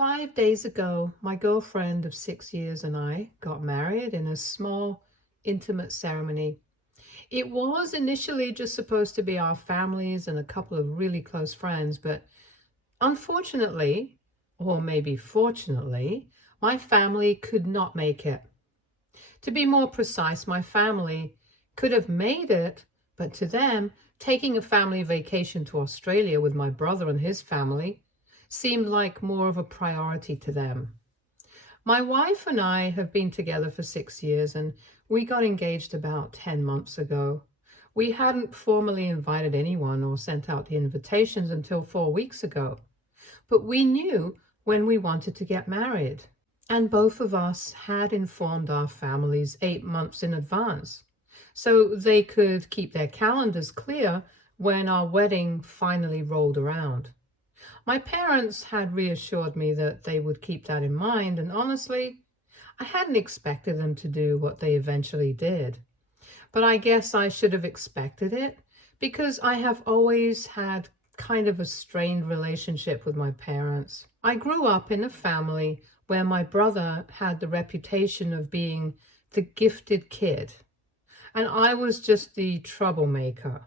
5 days ago, my girlfriend of 6 years and I got married in a small, intimate ceremony. It was initially just supposed to be our families and a couple of really close friends, but unfortunately, or maybe fortunately, my family could not make it. To be more precise, my family could have made it, but to them, taking a family vacation to Australia with my brother and his family seemed like more of a priority to them. My wife and I have been together for 6 years and we got engaged about 10 months ago. We hadn't formally invited anyone or sent out the invitations until 4 weeks ago, but we knew when we wanted to get married. And both of us had informed our families 8 months in advance so they could keep their calendars clear when our wedding finally rolled around. My parents had reassured me that they would keep that in mind, and honestly, I hadn't expected them to do what they eventually did. But I guess I should have expected it because I have always had kind of a strained relationship with my parents. I grew up in a family where my brother had the reputation of being the gifted kid, and I was just the troublemaker.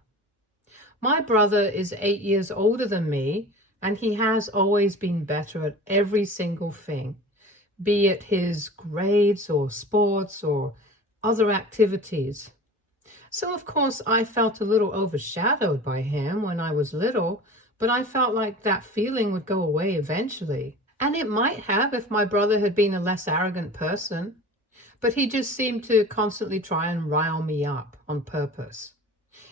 My brother is 8 years older than me, and he has always been better at every single thing, be it his grades or sports or other activities. So, of course, I felt a little overshadowed by him when I was little, but I felt like that feeling would go away eventually. And it might have if my brother had been a less arrogant person, but he just seemed to constantly try and rile me up on purpose.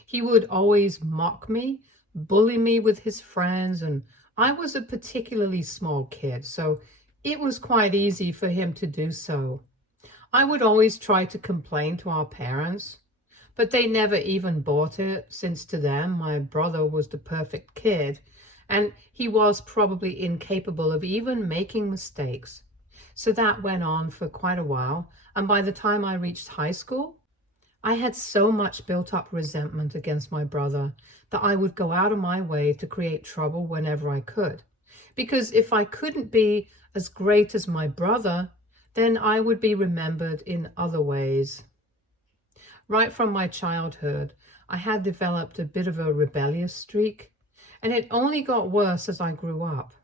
He would always mock me, bully me with his friends, and I was a particularly small kid, so it was quite easy for him to do so. I would always try to complain to our parents, but they never even bought it, since to them my brother was the perfect kid, and he was probably incapable of even making mistakes. So that went on for quite a while, and by the time I reached high school, I had so much built up resentment against my brother that I would go out of my way to create trouble whenever I could. Because if I couldn't be as great as my brother, then I would be remembered in other ways. Right from my childhood, I had developed a bit of a rebellious streak, and it only got worse as I grew up.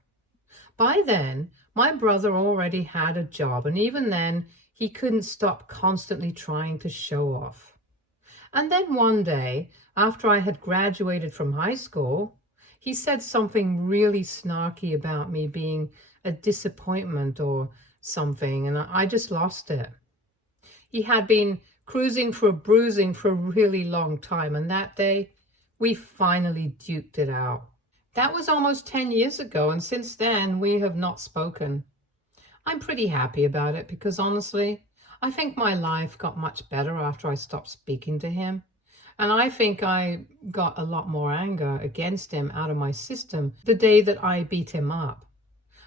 By then, my brother already had a job, and even then, he couldn't stop constantly trying to show off. And then one day, after I had graduated from high school, he said something really snarky about me being a disappointment or something, and I just lost it. He had been cruising for a bruising for a really long time, and that day, we finally duked it out. That was almost 10 years ago, and since then, we have not spoken. I'm pretty happy about it because honestly, I think my life got much better after I stopped speaking to him. And I think I got a lot more anger against him out of my system the day that I beat him up.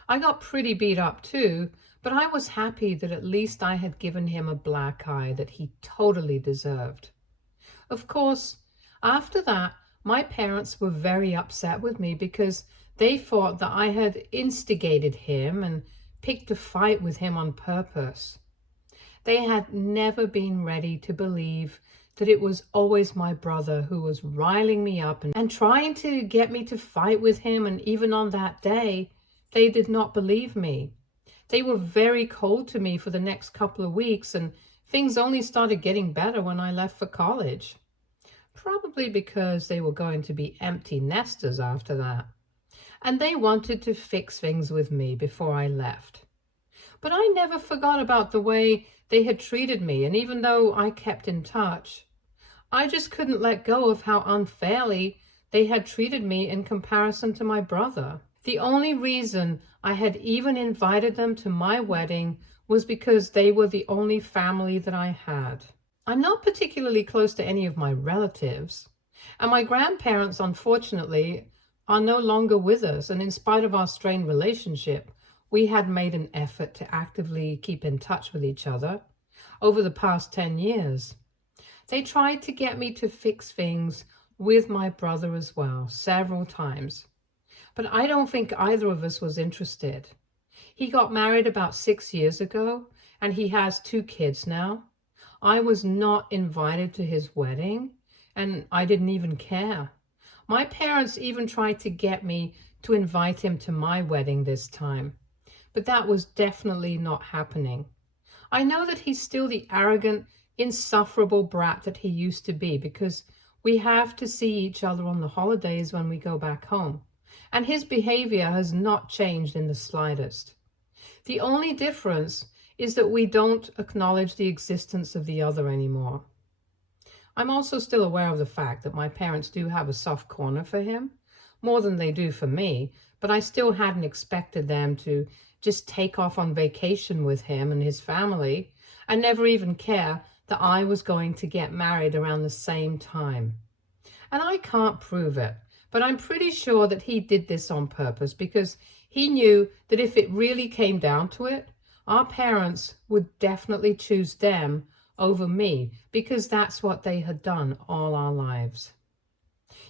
I got pretty beat up too, but I was happy that at least I had given him a black eye that he totally deserved. Of course, after that, my parents were very upset with me because they thought that I had instigated him and picked a fight with him on purpose. They had never been ready to believe that it was always my brother who was riling me up and trying to get me to fight with him, and even on that day, they did not believe me. They were very cold to me for the next couple of weeks, and things only started getting better when I left for college. Probably because they were going to be empty nesters after that. And they wanted to fix things with me before I left. But I never forgot about the way they had treated me, and even though I kept in touch, I just couldn't let go of how unfairly they had treated me in comparison to my brother. The only reason I had even invited them to my wedding was because they were the only family that I had. I'm not particularly close to any of my relatives, and my grandparents, unfortunately, are no longer with us, and in spite of our strained relationship, we had made an effort to actively keep in touch with each other over the past 10 years. They tried to get me to fix things with my brother as well, several times. But I don't think either of us was interested. He got married about 6 years ago, and he has 2 kids now. I was not invited to his wedding, and I didn't even care. My parents even tried to get me to invite him to my wedding this time, but that was definitely not happening. I know that he's still the arrogant, insufferable brat that he used to be because we have to see each other on the holidays when we go back home, and his behavior has not changed in the slightest. The only difference is that we don't acknowledge the existence of the other anymore. I'm also still aware of the fact that my parents do have a soft corner for him, more than they do for me, but I still hadn't expected them to just take off on vacation with him and his family and never even care that I was going to get married around the same time. And I can't prove it, but I'm pretty sure that he did this on purpose because he knew that if it really came down to it, our parents would definitely choose them over me because that's what they had done all our lives.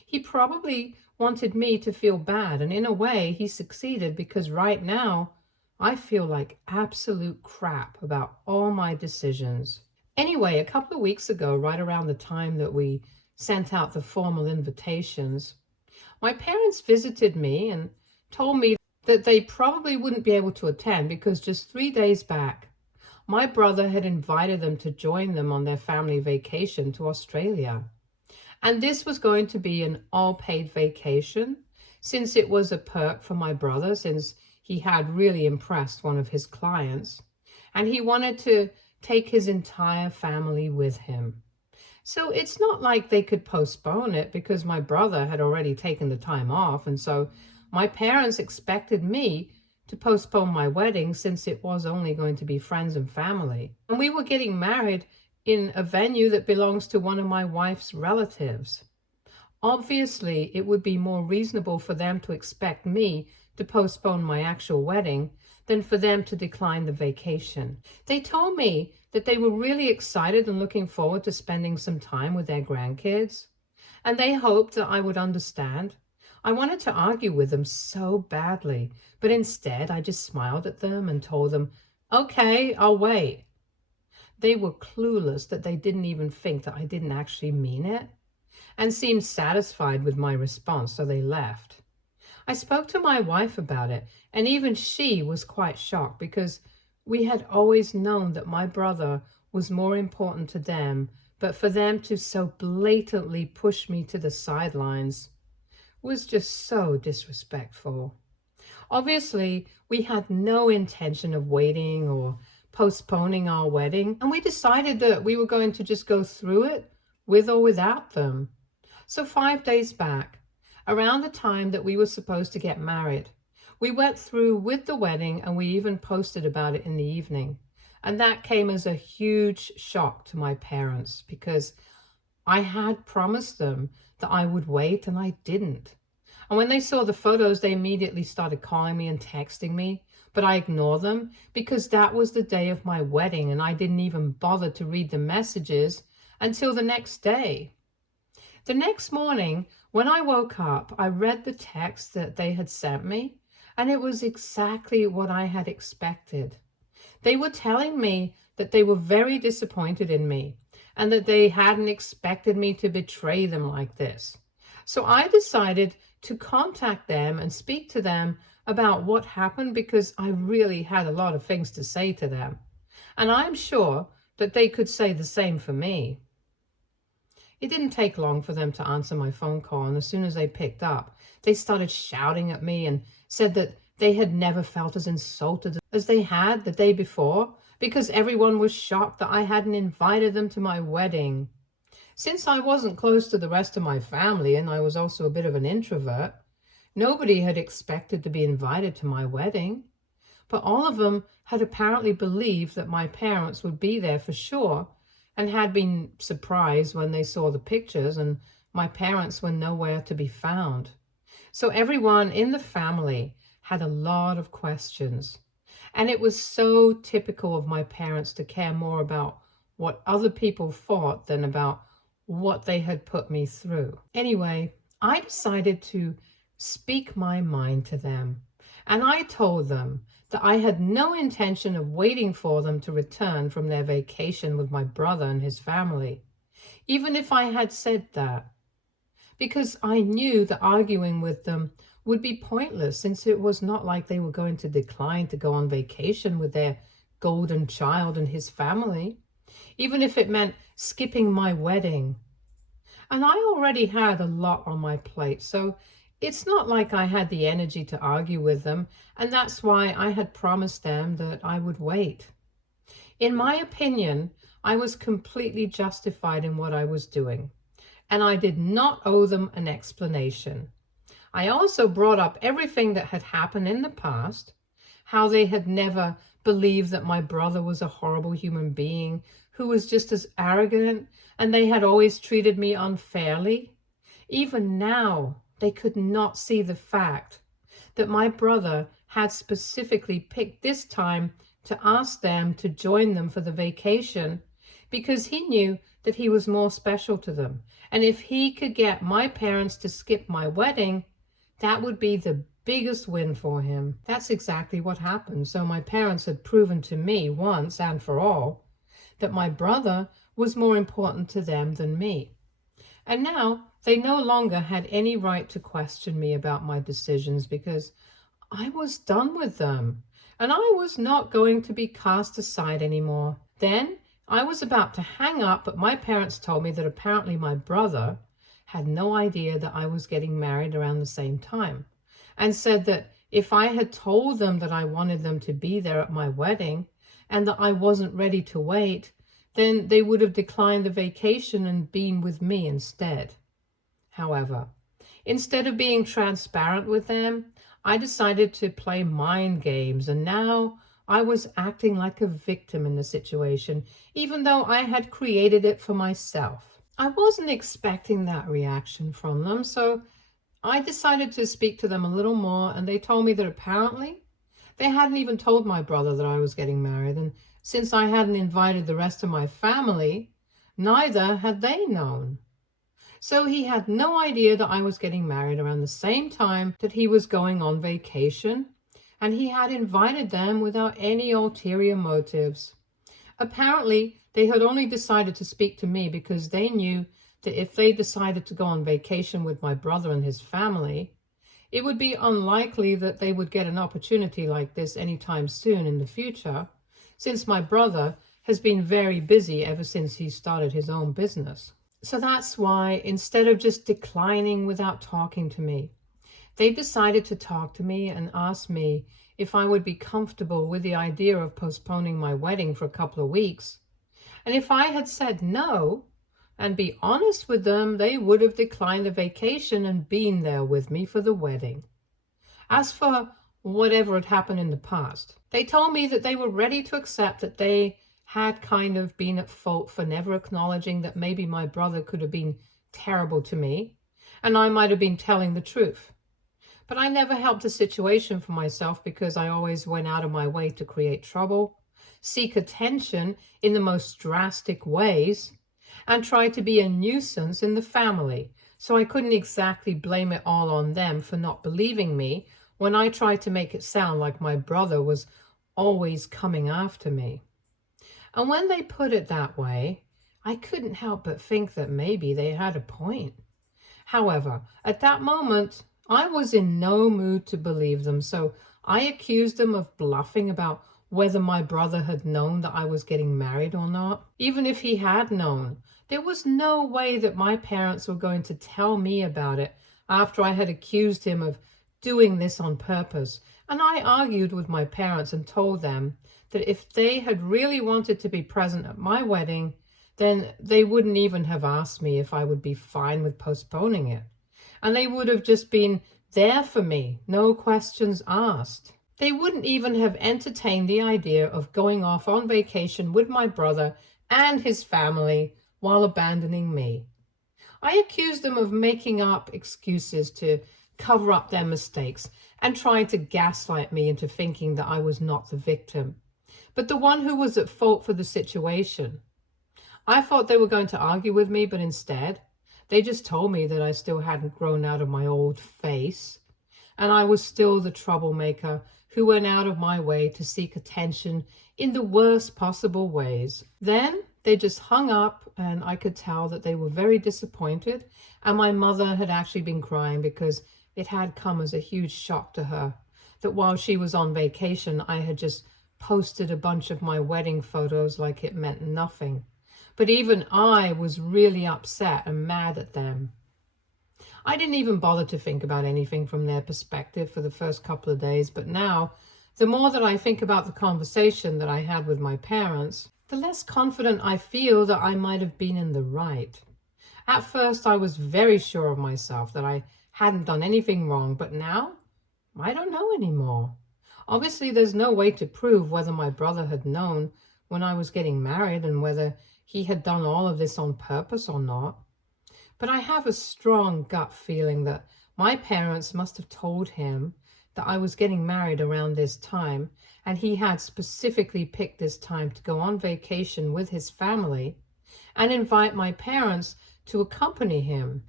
He probably wanted me to feel bad, and in a way he succeeded because right now I feel like absolute crap about all my decisions. Anyway, a couple of weeks ago, right around the time that we sent out the formal invitations, my parents visited me and told me that they probably wouldn't be able to attend because just 3 days back, my brother had invited them to join them on their family vacation to Australia. And this was going to be an all-paid vacation since it was a perk for my brother since he had really impressed one of his clients. And he wanted to take his entire family with him. So it's not like they could postpone it because my brother had already taken the time off. And so my parents expected me to postpone my wedding since it was only going to be friends and family. And we were getting married in a venue that belongs to one of my wife's relatives. Obviously, it would be more reasonable for them to expect me to postpone my actual wedding than for them to decline the vacation. They told me that they were really excited and looking forward to spending some time with their grandkids, and they hoped that I would understand. I wanted to argue with them so badly, but instead I just smiled at them and told them, okay, I'll wait. They were clueless that they didn't even think that I didn't actually mean it and seemed satisfied with my response, so they left. I spoke to my wife about it, and even she was quite shocked because we had always known that my brother was more important to them, but for them to so blatantly push me to the sidelines was just so disrespectful. Obviously, we had no intention of waiting or postponing our wedding, and we decided that we were going to just go through it with or without them. So 5 days back, around the time that we were supposed to get married, we went through with the wedding and we even posted about it in the evening. And that came as a huge shock to my parents because I had promised them that I would wait and I didn't. And when they saw the photos, they immediately started calling me and texting me, but I ignored them because that was the day of my wedding and I didn't even bother to read the messages until the next day. The next morning, when I woke up, I read the text that they had sent me, and it was exactly what I had expected. They were telling me that they were very disappointed in me and that they hadn't expected me to betray them like this. So I decided to contact them and speak to them about what happened because I really had a lot of things to say to them. And I'm sure that they could say the same for me. It didn't take long for them to answer my phone call, and as soon as they picked up, they started shouting at me and said that they had never felt as insulted as they had the day before because everyone was shocked that I hadn't invited them to my wedding. Since I wasn't close to the rest of my family and I was also a bit of an introvert, nobody had expected to be invited to my wedding. But all of them had apparently believed that my parents would be there for sure and had been surprised when they saw the pictures and my parents were nowhere to be found. So everyone in the family had a lot of questions. And it was so typical of my parents to care more about what other people thought than about what they had put me through. Anyway, I decided to speak my mind to them And I told them that I had no intention of waiting for them to return from their vacation with my brother and his family, even if I had said that, because I knew that arguing with them would be pointless since it was not like they were going to decline to go on vacation with their golden child and his family, even if it meant skipping my wedding. And I already had a lot on my plate, so it's not like I had the energy to argue with them, and that's why I had promised them that I would wait. In my opinion, I was completely justified in what I was doing, and I did not owe them an explanation. I also brought up everything that had happened in the past, how they had never believed that my brother was a horrible human being who was just as arrogant, and they had always treated me unfairly. Even now, they could not see the fact that my brother had specifically picked this time to ask them to join them for the vacation because he knew that he was more special to them. And if he could get my parents to skip my wedding, that would be the biggest win for him. That's exactly what happened. So my parents had proven to me once and for all that my brother was more important to them than me. And now they no longer had any right to question me about my decisions because I was done with them and I was not going to be cast aside anymore. Then I was about to hang up, but my parents told me that apparently my brother had no idea that I was getting married around the same time, and said that if I had told them that I wanted them to be there at my wedding and that I wasn't ready to wait, then they would have declined the vacation and been with me instead. However, instead of being transparent with them, I decided to play mind games, and now I was acting like a victim in the situation, even though I had created it for myself. I wasn't expecting that reaction from them, so I decided to speak to them a little more, and they told me that apparently they hadn't even told my brother that I was getting married, and since I hadn't invited the rest of my family, neither had they known. So he had no idea that I was getting married around the same time that he was going on vacation, and he had invited them without any ulterior motives. Apparently, they had only decided to speak to me because they knew that if they decided to go on vacation with my brother and his family, it would be unlikely that they would get an opportunity like this anytime soon in the future, since my brother has been very busy ever since he started his own business. So that's why, instead of just declining without talking to me, they decided to talk to me and ask me if I would be comfortable with the idea of postponing my wedding for a couple of weeks. And if I had said no, and be honest with them, they would have declined the vacation and been there with me for the wedding. As for whatever had happened in the past, they told me that they were ready to accept that they had kind of been at fault for never acknowledging that maybe my brother could have been terrible to me, and I might have been telling the truth. But I never helped the situation for myself because I always went out of my way to create trouble, seek attention in the most drastic ways, and try to be a nuisance in the family. So I couldn't exactly blame it all on them for not believing me when I tried to make it sound like my brother was always coming after me. And when they put it that way, I couldn't help but think that maybe they had a point. However, at that moment, I was in no mood to believe them, so I accused them of bluffing about whether my brother had known that I was getting married or not. Even if he had known, there was no way that my parents were going to tell me about it after I had accused him of doing this on purpose. And I argued with my parents and told them that if they had really wanted to be present at my wedding, then they wouldn't even have asked me if I would be fine with postponing it. And they would have just been there for me, no questions asked. They wouldn't even have entertained the idea of going off on vacation with my brother and his family while abandoning me. I accused them of making up excuses to cover up their mistakes and trying to gaslight me into thinking that I was not the victim, but the one who was at fault for the situation. I thought they were going to argue with me, but instead, they just told me that I still hadn't grown out of my old face and I was still the troublemaker who went out of my way to seek attention in the worst possible ways. Then they just hung up, and I could tell that they were very disappointed, and my mother had actually been crying because it had come as a huge shock to her that while she was on vacation, I had just posted a bunch of my wedding photos like it meant nothing. But even I was really upset and mad at them. I didn't even bother to think about anything from their perspective for the first couple of days, but now, the more that I think about the conversation that I had with my parents, the less confident I feel that I might have been in the right. At first, I was very sure of myself that I hadn't done anything wrong, but now, I don't know anymore. Obviously, there's no way to prove whether my brother had known when I was getting married and whether he had done all of this on purpose or not. But I have a strong gut feeling that my parents must have told him that I was getting married around this time, and he had specifically picked this time to go on vacation with his family and invite my parents to accompany him.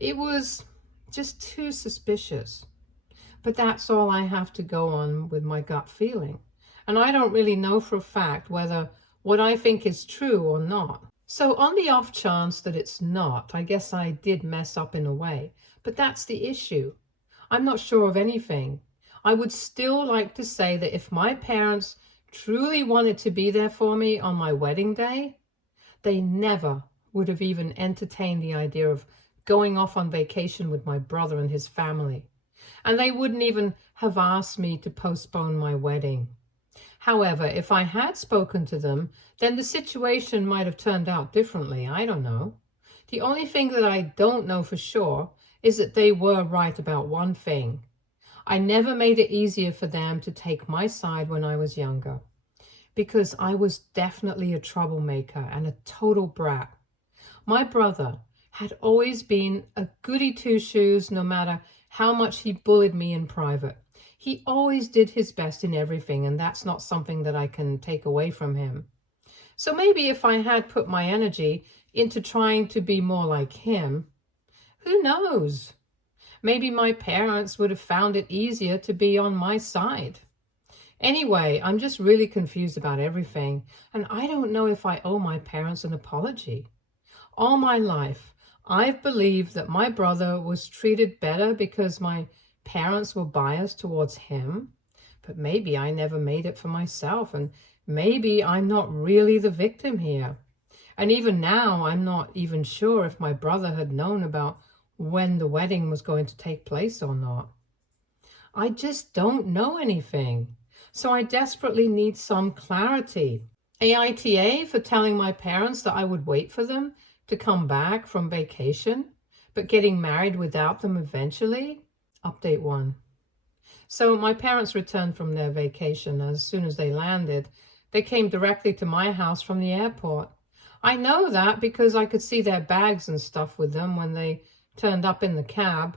It was just too suspicious. But that's all I have to go on with my gut feeling. And I don't really know for a fact whether what I think is true or not. So on the off chance that it's not, I guess I did mess up in a way. But that's the issue. I'm not sure of anything. I would still like to say that if my parents truly wanted to be there for me on my wedding day, they never would have even entertained the idea of going off on vacation with my brother and his family. And they wouldn't even have asked me to postpone my wedding. However, if I had spoken to them, then the situation might have turned out differently. I don't know. The only thing that I don't know for sure is that they were right about one thing. I never made it easier for them to take my side when I was younger, because I was definitely a troublemaker and a total brat. My brother had always been a goody two-shoes no matter how much he bullied me in private. He always did his best in everything, and that's not something that I can take away from him. So maybe if I had put my energy into trying to be more like him, who knows? Maybe my parents would have found it easier to be on my side. Anyway, I'm just really confused about everything, and I don't know if I owe my parents an apology. All my life, I've believed that my brother was treated better because my parents were biased towards him, but maybe I never made it for myself, and maybe I'm not really the victim here. And even now, I'm not even sure if my brother had known about when the wedding was going to take place or not. I just don't know anything, so I desperately need some clarity. AITA for telling my parents that I would wait for them to come back from vacation, but getting married without them eventually. Update 1. So my parents returned from their vacation. As soon as they landed, they came directly to my house from the airport. I know that because I could see their bags and stuff with them when they turned up in the cab.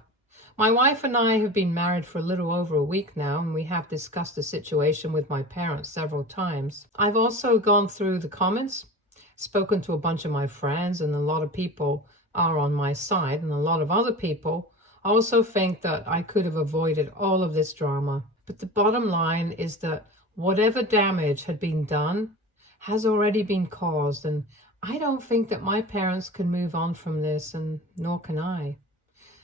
My wife and I have been married for a little over a week now, and we have discussed the situation with my parents several times. I've also gone through the comments, spoken to a bunch of my friends, and a lot of people are on my side, and a lot of other people also think that I could have avoided all of this drama. But the bottom line is that whatever damage had been done has already been caused, and I don't think that my parents can move on from this, and nor can I.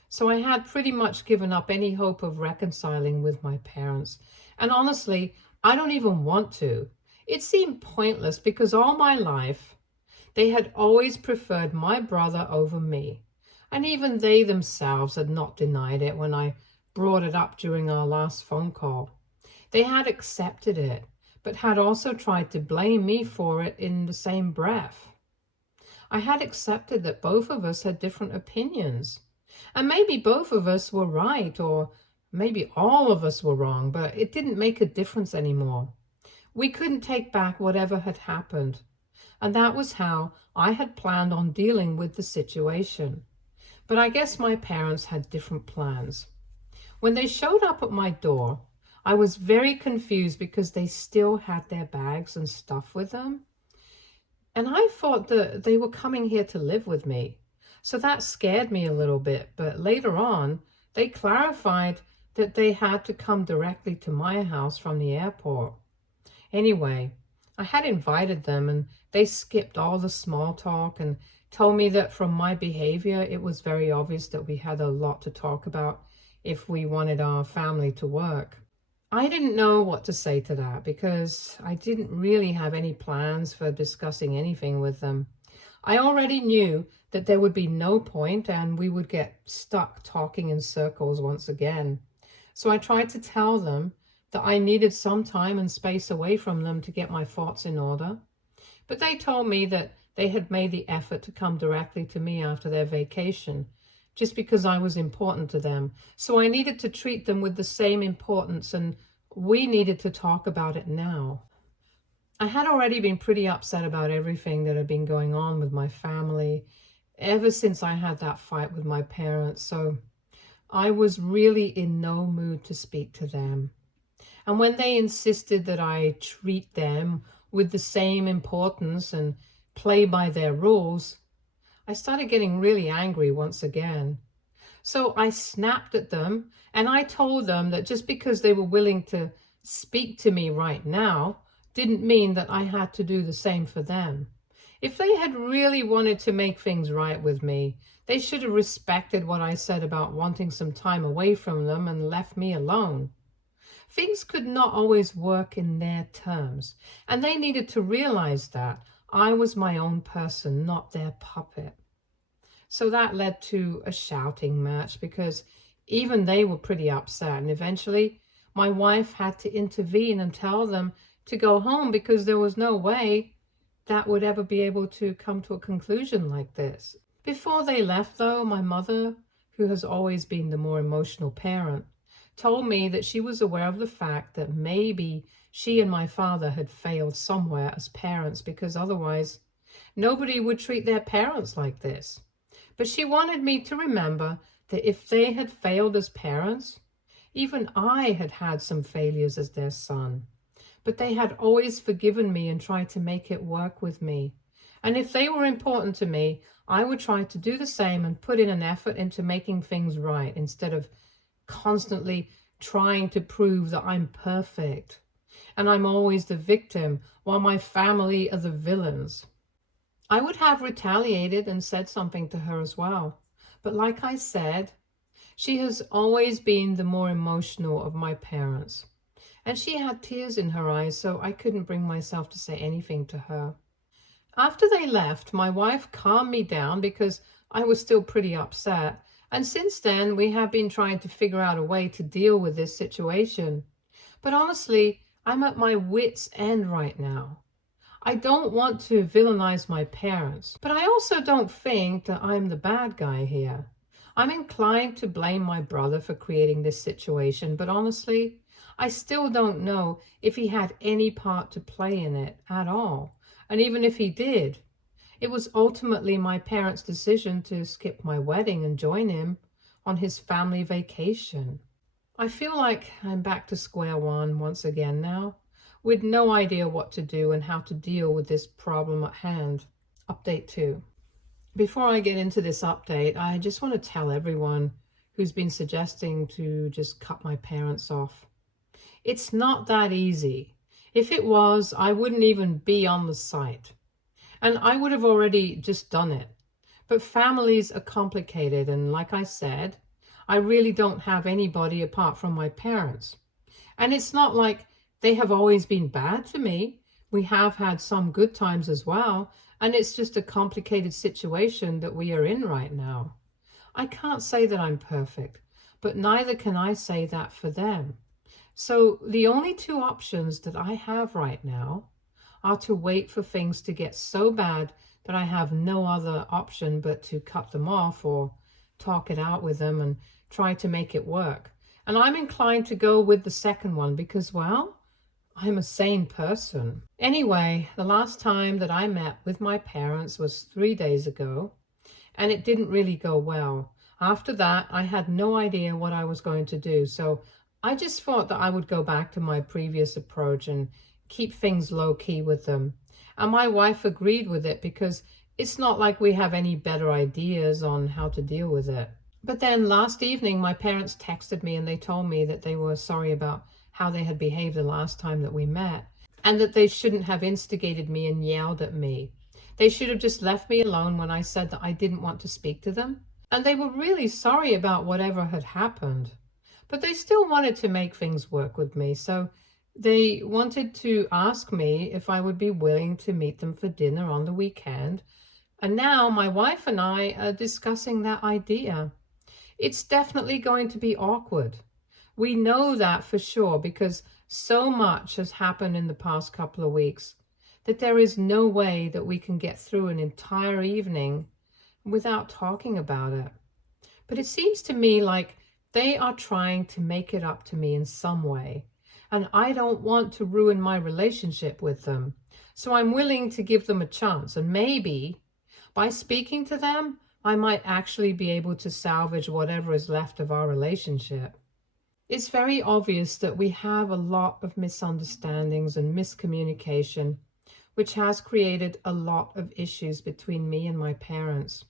So I had pretty much given up any hope of reconciling with my parents. And honestly, I don't even want to. It seemed pointless because all my life, they had always preferred my brother over me. And even they themselves had not denied it when I brought it up during our last phone call. They had accepted it, but had also tried to blame me for it in the same breath. I had accepted that both of us had different opinions. And maybe both of us were right, or maybe all of us were wrong, but it didn't make a difference anymore. We couldn't take back whatever had happened. And that was how I had planned on dealing with the situation. But I guess my parents had different plans. When they showed up at my door, I was very confused because they still had their bags and stuff with them. And I thought that they were coming here to live with me. So that scared me a little bit, but later on, they clarified that they had to come directly to my house from the airport. Anyway, I had invited them and they skipped all the small talk and told me that from my behavior, it was very obvious that we had a lot to talk about if we wanted our family to work. I didn't know what to say to that because I didn't really have any plans for discussing anything with them. I already knew that there would be no point and we would get stuck talking in circles once again. So I tried to tell them that I needed some time and space away from them to get my thoughts in order. But they told me that they had made the effort to come directly to me after their vacation, just because I was important to them. So I needed to treat them with the same importance, and we needed to talk about it now. I had already been pretty upset about everything that had been going on with my family ever since I had that fight with my parents, so I was really in no mood to speak to them. And when they insisted that I treat them with the same importance and play by their rules, I started getting really angry once again. So I snapped at them and I told them that just because they were willing to speak to me right now didn't mean that I had to do the same for them. If they had really wanted to make things right with me, they should have respected what I said about wanting some time away from them and left me alone. Things could not always work in their terms, and they needed to realize that I was my own person, not their puppet. So that led to a shouting match because even they were pretty upset, and eventually my wife had to intervene and tell them to go home because there was no way that would ever be able to come to a conclusion like this. Before they left, though, my mother, who has always been the more emotional parent, told me that she was aware of the fact that maybe she and my father had failed somewhere as parents because otherwise nobody would treat their parents like this. But she wanted me to remember that if they had failed as parents, even I had had some failures as their son. But they had always forgiven me and tried to make it work with me. And if they were important to me, I would try to do the same and put in an effort into making things right instead of constantly trying to prove that I'm perfect and I'm always the victim while my family are the villains. I would have retaliated and said something to her as well. But like I said, she has always been the more emotional of my parents. And she had tears in her eyes, so I couldn't bring myself to say anything to her. After they left, my wife calmed me down because I was still pretty upset. And since then, we have been trying to figure out a way to deal with this situation. But honestly, I'm at my wit's end right now. I don't want to villainize my parents, but I also don't think that I'm the bad guy here. I'm inclined to blame my brother for creating this situation, but honestly, I still don't know if he had any part to play in it at all. And even if he did, it was ultimately my parents' decision to skip my wedding and join him on his family vacation. I feel like I'm back to square one once again now, with no idea what to do and how to deal with this problem at hand. Update 2. Before I get into this update, I just want to tell everyone who's been suggesting to just cut my parents off. It's not that easy. If it was, I wouldn't even be on the site. And I would have already just done it. But families are complicated, and like I said, I really don't have anybody apart from my parents. And it's not like they have always been bad to me. We have had some good times as well, and it's just a complicated situation that we are in right now. I can't say that I'm perfect, but neither can I say that for them. So the only two options that I have right now are to wait for things to get so bad that I have no other option but to cut them off or talk it out with them and try to make it work. And I'm inclined to go with the second one because, well, I'm a sane person. Anyway, the last time that I met with my parents was 3 days ago, and it didn't really go well. After that, I had no idea what I was going to do, so I just thought that I would go back to my previous approach and keep things low-key with them. And my wife agreed with it because it's not like we have any better ideas on how to deal with it. But then last evening, my parents texted me and they told me that they were sorry about how they had behaved the last time that we met, and that they shouldn't have instigated me and yelled at me. They should have just left me alone when I said that I didn't want to speak to them. And they were really sorry about whatever had happened. But they still wanted to make things work with me. So they wanted to ask me if I would be willing to meet them for dinner on the weekend. And now my wife and I are discussing that idea. It's definitely going to be awkward. We know that for sure because so much has happened in the past couple of weeks that there is no way that we can get through an entire evening without talking about it. But it seems to me like they are trying to make it up to me in some way, and I don't want to ruin my relationship with them. So I'm willing to give them a chance, and maybe by speaking to them, I might actually be able to salvage whatever is left of our relationship. It's very obvious that we have a lot of misunderstandings and miscommunication, which has created a lot of issues between me and my parents.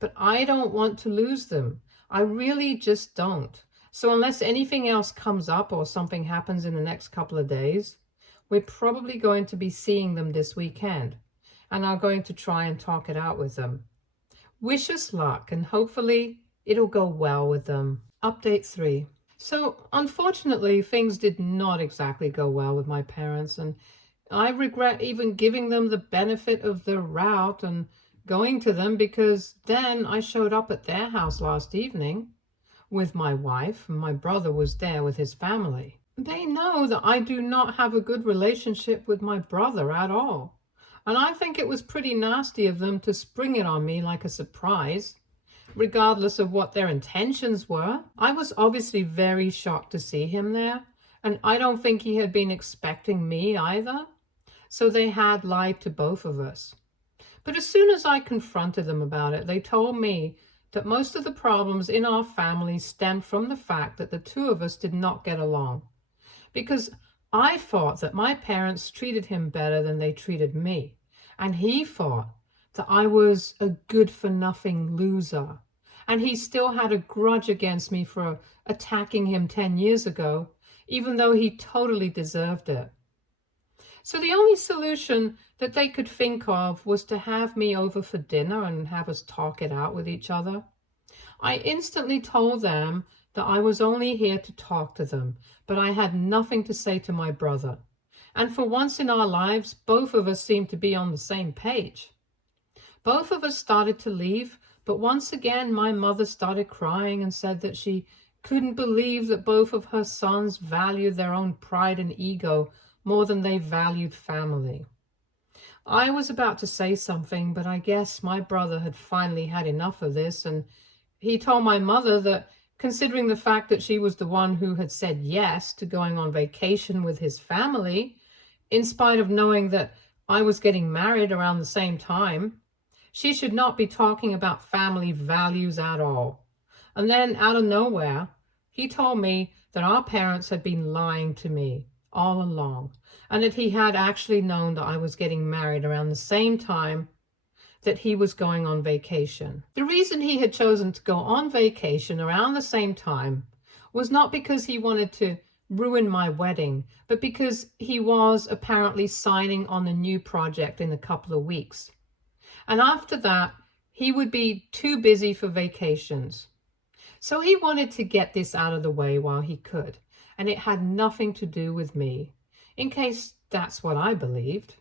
But I don't want to lose them. I really just don't. So unless anything else comes up or something happens in the next couple of days, we're probably going to be seeing them this weekend and are going to try and talk it out with them. Wish us luck and hopefully it'll go well with them. Update 3. So unfortunately, things did not exactly go well with my parents, and I regret even giving them the benefit of the route and going to them, because then I showed up at their house last evening with my wife and my brother was there with his family. They know that I do not have a good relationship with my brother at all. And I think it was pretty nasty of them to spring it on me like a surprise, regardless of what their intentions were. I was obviously very shocked to see him there, and I don't think he had been expecting me either. So they had lied to both of us. But as soon as I confronted them about it, they told me that most of the problems in our family stemmed from the fact that the two of us did not get along. Because I thought that my parents treated him better than they treated me. And he thought that I was a good-for-nothing loser. And he still had a grudge against me for attacking him 10 years ago, even though he totally deserved it. So the only solution that they could think of was to have me over for dinner and have us talk it out with each other. I instantly told them that I was only here to talk to them, but I had nothing to say to my brother. And for once in our lives, both of us seemed to be on the same page. Both of us started to leave, but once again my mother started crying and said that she couldn't believe that both of her sons valued their own pride and ego more than they valued family. I was about to say something, but I guess my brother had finally had enough of this, and he told my mother that considering the fact that she was the one who had said yes to going on vacation with his family, in spite of knowing that I was getting married around the same time, she should not be talking about family values at all. And then out of nowhere, he told me that our parents had been lying to me all along, and that he had actually known that I was getting married around the same time that he was going on vacation. The reason he had chosen to go on vacation around the same time was not because he wanted to ruin my wedding, but because he was apparently signing on a new project in a couple of weeks. And after that, he would be too busy for vacations. So he wanted to get this out of the way while he could, and it had nothing to do with me, in case that's what I believed.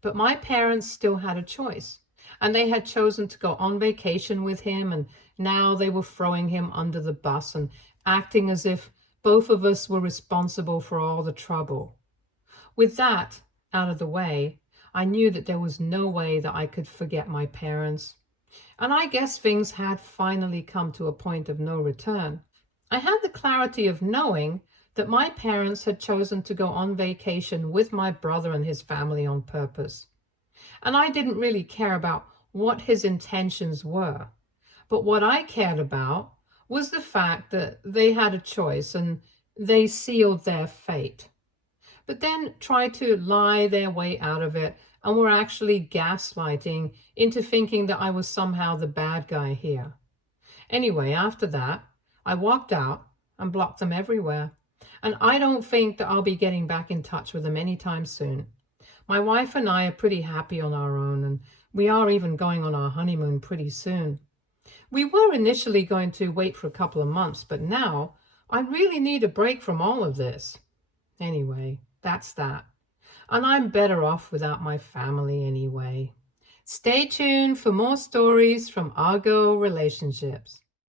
But my parents still had a choice, and they had chosen to go on vacation with him, and now they were throwing him under the bus and acting as if both of us were responsible for all the trouble. With that out of the way, I knew that there was no way that I could forget my parents. And I guess things had finally come to a point of no return. I had the clarity of knowing that my parents had chosen to go on vacation with my brother and his family on purpose. And I didn't really care about what his intentions were. But what I cared about was the fact that they had a choice and they sealed their fate. But then tried to lie their way out of it and were actually gaslighting into thinking that I was somehow the bad guy here. Anyway, after that, I walked out and blocked them everywhere. And I don't think that I'll be getting back in touch with them anytime soon. My wife and I are pretty happy on our own, and we are even going on our honeymoon pretty soon. We were initially going to wait for a couple of months, but now I really need a break from all of this. Anyway, that's that. And I'm better off without my family anyway. Stay tuned for more stories from Argo Relationships.